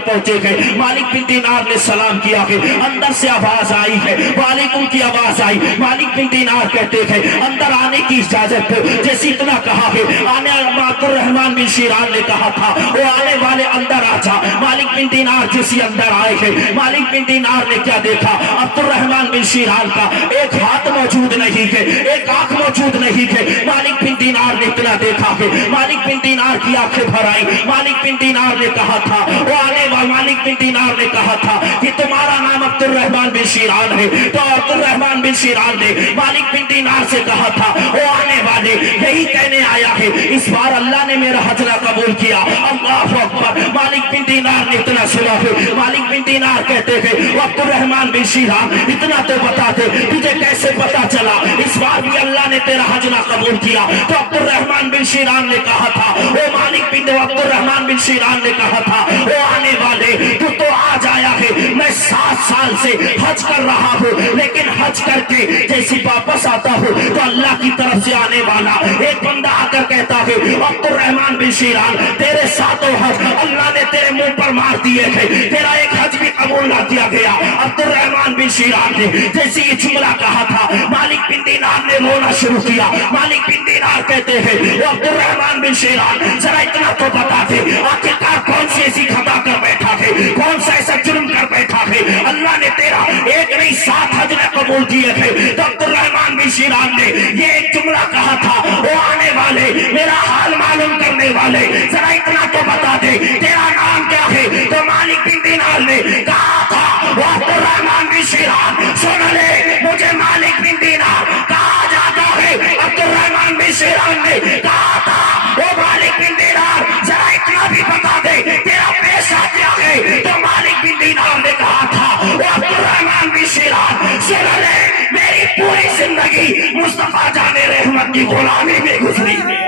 تک پہنچے گئے، مالک بن دینار نے سلام کیا کہ اندر سے آواز آئی ہے، وعلیکم کی آواز آئی، مالک بن دینار کہتے ہیں اندر آنے کی اجازت دو۔ جیسے اتنا کہا کہ آنے عبد الرحمن بن شیران نے کہا تھا وہ آنے والے اندر آ جا، مالک بن دینار جیسے اندر آئے ہیں، مالک بن دینار نے کیا دیکھا؟ عبد الرحمن بن شیران کا ایک ہاتھ موجود نہیں ہے، ایک آنکھ موجود نہیں ہے۔ مالک بن دینار نے اتنا دیکھا کہ مالک بن دینار کی آنکھیں بھر آئی۔ مالک بن دینار نے کہا تھا وہ آنے والے، مالک بن دینار نے کہا تھا کہ تمہارا نام عبد الرحمن بن شیران ہے، تو عبد الرحمن بن شیران نے مالک بن دینار سے کہا تھا وہ آنے والے یہی کہنے آیا ہے اس بار اللہ نے میرا حج نہ قبول کیا۔ اللہ اکبر۔ مالک بن دینار نے اتنا سنا ہے، مالک بن دینار کہتے ہیں عبد الرحمن بن شیران اتنا تو بتا دے تجھے کیسے پتا چلا اس بار بھی اللہ نے تیرا حج نہ قبول کیا؟ تو عبد الرحمن بن شیران نے کہا تھا وہ مالک بن عبد الرحمن بن شیران نے کہا تھا وہ آنے والے تو آج آیا ہے، میں 7 سال سے حج کر رہا ہوں، لیکن حج کر کے جیسی واپس آتا ہوں تو اللہ کی طرف سے آنے والا ایک بندہ آ کر کہتا ہے عبد الرحمن بن شیران تیرے 7 حج اللہ نے تیرے منہ پر مار دیے تھے، تیرا ایک حج بھی قبول نہ کیا گیا۔ عبد الرحمن بن شیران نے جیسے یہ جملہ کہا تھا مالک بن دینار نے رونا شروع کیا۔ مالک بن دینار کہتے ہیں عبد الرحمن بن شیران ذرا اتنا تو بتا دے آخرکار کون سی ایسی خطا کر بیٹھا ہے، کون سا ایسا جرم کر بیٹھا ہے اللہ نے تیرا ایک نہیں 7 حج نے قبول کیے تھے؟ تو عبد الرحمن بن شیران نے یہ ایک جملہ کہا تھا وہ آنے والے میرا حال معلوم کرنے والے ذرا اتنا تو بتا دے تیرا نام کیا ہے؟ تو مالک بن دینار نے کہا تھا وہ عبد الرحمن بن شیران سن لے مجھے مالک بن دینار کہا جاتا ہے۔ عبد الرحمن بن شیران نے کہا تھا وہ مالک بن دینار ذرا اتنا بھی بتا دے تیرا پیشہ کیا ہے؟ تو مالک بن دینار نے کہا تھا وہ عبد الرحمن بن شیران سن لے میری پوری زندگی مصطفیٰ جان رحمت کی غلامی میں گزری ہے۔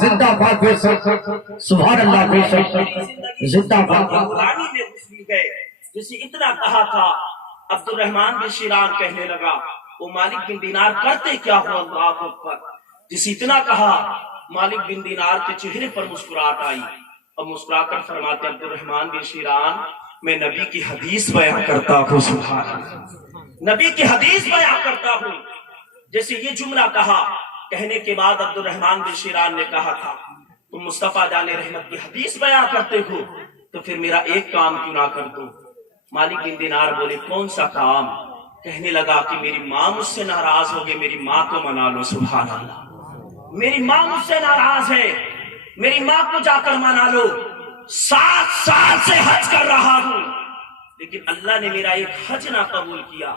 زندہ باد بے شک، سبحان اللہ، بے شک زندہ باد۔ غلامی میں گزری ہے۔ جسے اتنا کہا تھا عبد الرحمن بن شیران کہنے لگا وہ مالک بن دینار کرتے کیا ہو؟ اللہ اکبر۔ جسے اتنا کہا مالک بن دینار کے چہرے پر مسکراہٹ آئی اور مسکرا کر فرماتے عبد الرحمن بن شیران میں نبی کی حدیث بیان کرتا ہوں، سبحان اللہ، نبی کی حدیث بیان کرتا ہوں۔ جیسے یہ جملہ کہا کہنے کے بعد عبد الرحمن بن شیران نے کہا تھا تم مصطفیٰ جان رحمت کی حدیث بیان کرتے ہو تو پھر میرا ایک کام کیوں نہ کر دو؟ مالک بن دینار بولے کون سا کام؟ کہنے لگا کہ میری ماں مجھ سے ناراض ہو گئی، میری ماں کو منا لو۔ سبحان اللہ، میری ماں مجھ سے ناراض ہے، میری ماں کو جا کر منا لو۔ 7 سال سے حج کر رہا ہوں لیکن اللہ نے میرا ایک حج نہ قبول کیا،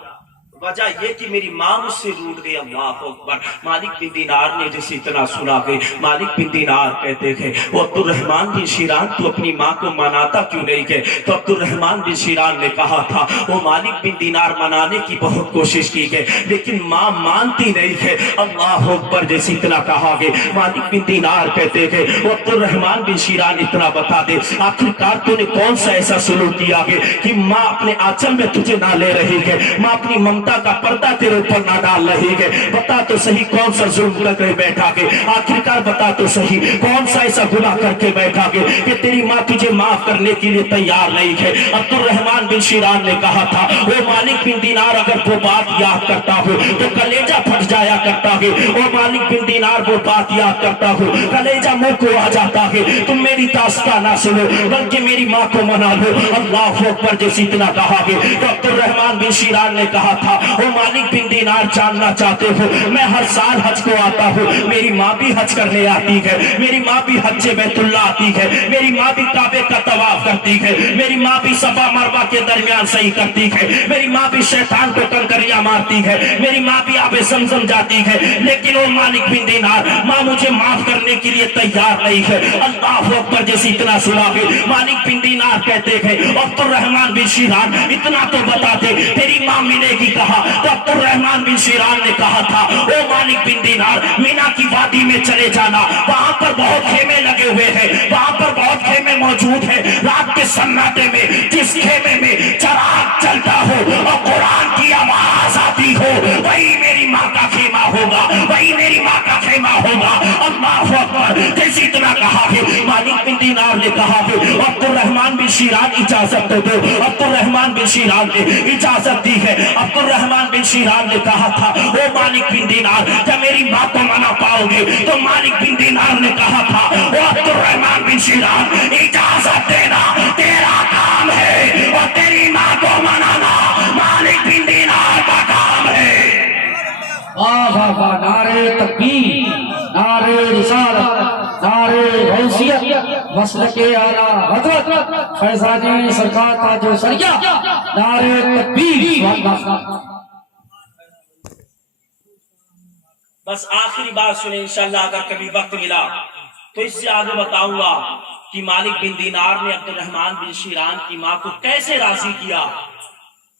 وجہ یہ کہ میری ماں مجھ سے روٹ گئی۔ اللہ اکبر۔ مالک بن دینار نے جیسے اتنا سنا کہ مالک بن دینار کہتے تھے وہ عبد الرحمن بن شیران تو اپنی ماں کو مناتا کیوں نہیں ہے؟ تو عبد الرحمن بن شیران نے کہا تھا وہ مالک بن دینار منانے کی بہت کوشش کی ہے لیکن ماں مانتی نہیں ہے۔ اللہ اکبر۔ جیسے اتنا کہا کہ مالک بن دینار کہتے تھے وہ عبد الرحمن بن شیران اتنا بتا دے آخرکار تو نے کون سا ایسا سلوک کیا ہے کہ ماں اپنے آنچل میں تجھے نہ لے رہی ہے، ماں اپنی ممتا کا پردہ تیرے اوپر نہ ڈال رہی ہے؟ بتا تو صحیح کون سا ظلم کر کے بیٹھا کے، آخرکار بتا تو صحیح کون سا ایسا گناہ کر کے بیٹھا کے کہ تیری ماں تجھے معاف کرنے کے لیے تیار نہیں ہے؟ عبد الرحمن بن شیران نے کہا تھا وہ مالک بن دینار اگر وہ بات یاد کرتا ہو تو کلیجہ پھٹ جایا کرتا ہے، وہ مالک بن دینار وہ بات یاد کرتا ہو کلیجہ منہ کو آ جاتا ہے۔ تم میری داستان نہ سنو بلکہ میری ماں کو منا لو۔ اللہ اکبر۔ جیسے اتنا کہا کہ عبد الرحمن بن شیران نے کہا تھا وہ مالک بن دینار جاننا چاہتے ہو میں ہر سال حج کو آتا ہوں، میری ماں بھی حج کرنے آتی ہے، میری ماں بھی حج بیت اللہ آتی ہے، میری ماں بھی کعبے کا طواف کرتی ہے، میری ماں بھی صفا مروہ کے درمیان صحیح کرتی ہے، میری ماں بھی شیطان کو کنکریاں مارتی ہے، میری ماں بھی آب زمزم جاتی ہے، لیکن وہ مالک بن دینار ماں مجھے معاف کرنے کے لیے تیار نہیں ہے۔ اللہ اکبر۔ جیسے اتنا سنا ہے مالک بن دینار کہتے ہیں عبد الرحمن بن شیران اتنا تو بتا دے تیری ماں ملے گی کہا؟ تو عبد الرحمن بن شیران نے کہا تھا او مالک بن دینار مینا کی وادی میں چلے جانا، وہاں پر بہت خیمے لگے ہوئے ہیں، وہاں پر بہت خیمے موجود ہیں، رات کے سناٹے میں جس خیمے میں چراغ چلتا ہو اور قرآن کی آواز آتی ہو وہی میری ماں کا خیمہ ہوگا، وہی میری ماں کا خیمہ ہوگا۔ اللہ اکبر۔ جیسے اتنا کہا ہے مالک بن دینار نے کہا ہے عبد الرحمن بن شیران اجازت تو دو۔ عبد الرحمن بن شیران نے اجازت دی ہے۔ عبد الرحمن بن شیران نے کہا تھا وہ مالک بن دینار کیا میری بات کو منا پاؤ گے؟ تو مالک بن دینار نے کہا تھا وہ عبد الرحمن بن شیران اجازت دینا تیرا کام ہے اور تیری ماں کو منانا مالک بن دینار کا کام ہے۔ واہ واہ واہ، نعرے تکبیر، نعرے رسالت، نعرے غوثیت، مسلک اعلیٰ حضرت فیضانی سرکار کا جو سریہ، نعرے تکبیر، سبحان اللہ۔ بس آخری بات سنیں انشاءاللہ، اگر کبھی وقت ملا تو اس سے آگے بتاؤں گا کہ مالک بن دینار نے عبد الرحمن بن شیران کی ماں کو کیسے راضی کیا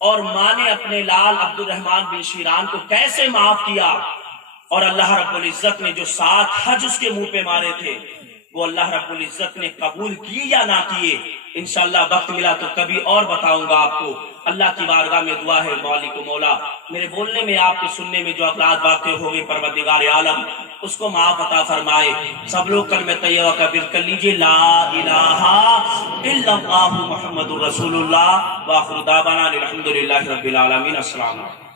اور ماں نے اپنے لال عبد الرحمن بن شیران کو کیسے معاف کیا، اور اللہ رب العزت نے جو 7 حج اس کے منہ پہ مارے تھے وہ اللہ رب العزت نے قبول کی یا نہ کیے، انشاءاللہ وقت ملا تو کبھی اور بتاؤں گا آپ کو۔ اللہ کی بارگاہ میں دعا ہے مالک و مولا میرے بولنے میں آپ کے سننے میں جو اغلاط واقع ہو گئے پروردگار عالم اس کو معاف عطا فرمائے۔ سب لوگ کلمہ طیبہ کا ذکر کر لیجئے، لا الہ الا اللہ محمد الرسول اللہ، وآخر دعوانا الحمدللہ رب العالمین۔ السلام علیکم۔